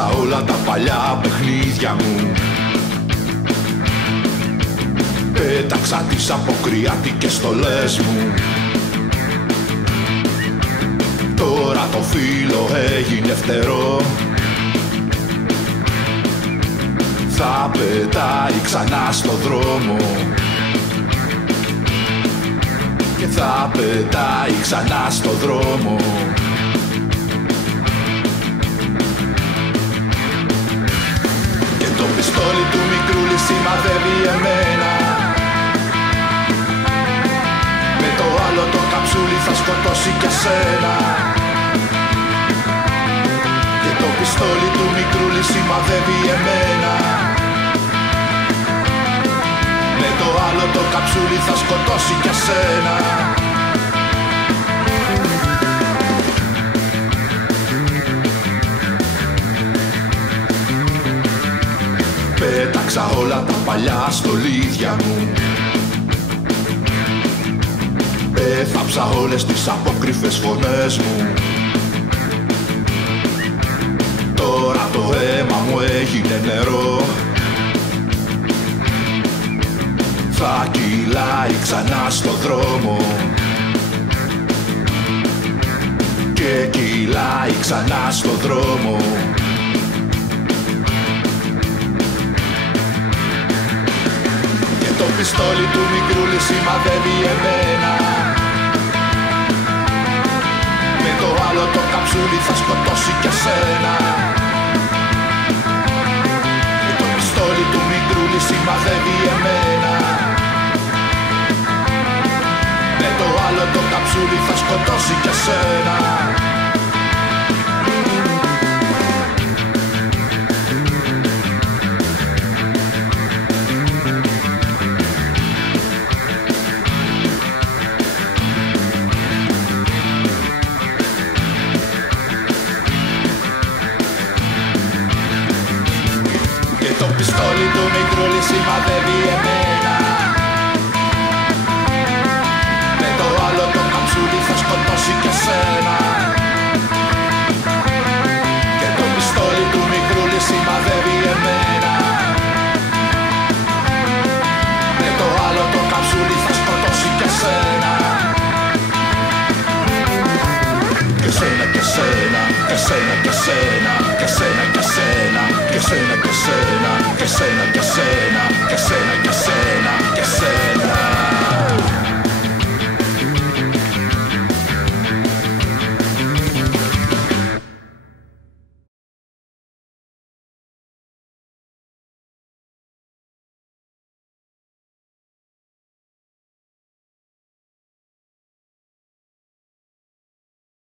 Πέταξα όλα τα παλιά παιχνίδια μου, πέταξα τις αποκριάτικες στολές μου. Τώρα το φύλλο έγινε φτερό, θα πετάει ξανά στο δρόμο και θα πετάει ξανά στο δρόμο. Και το πιστόλι του μικρούλη σημαδεύει εμένα, με το άλλο το καψούλι θα σκοτώσει κι εσένα. Και το πιστόλι του μικρούλη σημαδεύει εμένα, με το άλλο το καψούλι θα σκοτώσει κι εσένα. Πέταξα όλα τα παλιά στολίδια μου, έθαψα όλες τις απόκρυφες φωνές μου. Τώρα το αίμα μου έγινε νερό, θα κυλάει ξανά στο δρόμο και κυλάει ξανά στο δρόμο. Και το πιστόλι του μικρούλη σημαδεύει εμένα, με το άλλο το καψούλι θα σκοτώσει κι εσένα. Και το πιστόλι του μικρούλη σημαδεύει εμένα, με το άλλο το καψούλι θα σκοτώσει κι εσένα. Και το πιστόλι του μικρούλη σημαδεύει εμένα, με το άλλο το καψούλι θα σκοτώσει κι εσένα. Και το πιστόλι του μικρούλη σημαδεύει εμένα, με το άλλο το καψούλι θα σκοτώσει κι εσένα. Και σένα και σένα, και σένα και σένα, και σένα και σένα, και σένα και σένα, και σένα και σένα, και σένα και σένα.